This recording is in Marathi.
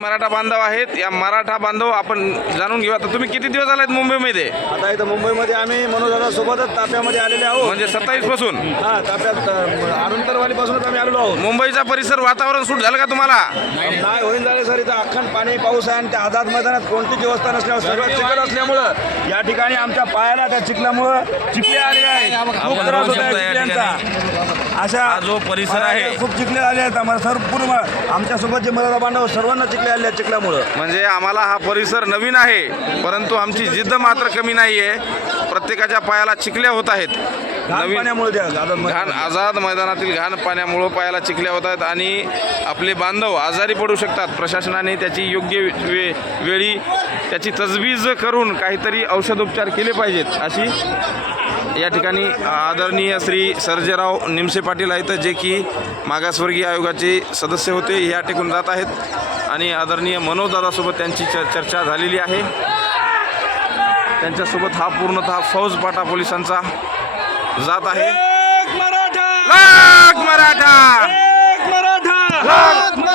मराठा बांधव आहेत. या मराठा बांधव आपण जाणून घेऊ. आता तुम्ही किती दिवस आलात मुंबईमध्ये? आता इथं मुंबईमध्ये आम्ही मनोजाला सोबतच ताप्यामध्ये आलेले आहोत. म्हणजे सत्तावीसपासून? हा ताप्यात आम्ही आलेलो आहोत. मुंबईचा परिसर वातावरण सूट झालं का तुम्हाला? नाही होईन झाले सर. इथं अख्खन पाणी पाऊस आहे आणि त्या आझाद मैदानात कोणतीच व्यवस्था नसल्यामुळे सगळं चिखल असल्यामुळं या ठिकाणी आमच्या पायाला त्या चिखलामुळं चिखले आले आहेत. खूप त्रास होत आहे चिखल्यांचा. अशा जो परिसर आहे. खूप चिखले आले आहेत. आम्हाला सर पूर्ण आमच्यासोबत जे मराठा बांधव सर्वांना चिखले आले आहेत चिखल्यामुळं. म्हणजे आम्हाला हा परिसर नवीन आहे परंतु आमची जिद्द मात्र कमी नाही आहे प्रत्येकाच्या पायाला चिखल्या होत आहेत. घाण नवीन आझाद घाण मैदानात. आझाद मैदानातील घाण पाण्यामुळं पायाला चिखल्या होत आहेत आणि आपले बांधव आजारी पडू शकतात. प्रशासनाने त्याची योग्य वे वेळी त्याची तजवीज करून काहीतरी औषधोपचार केले पाहिजेत अशी या ठिकाणी आदरणीय श्री सर्जेराव निमसे पाटील आहेत जे की मागासवर्गीय आयोगाचे सदस्य होते या टेकून जात आहेत. आणि आदरणीय मनोजदादासोबत त्यांची चर चर्चा झालेली आहे. त्यांच्यासोबत हा पूर्णतः फौजपाटा पोलिसांचा जात आहे. मराठा!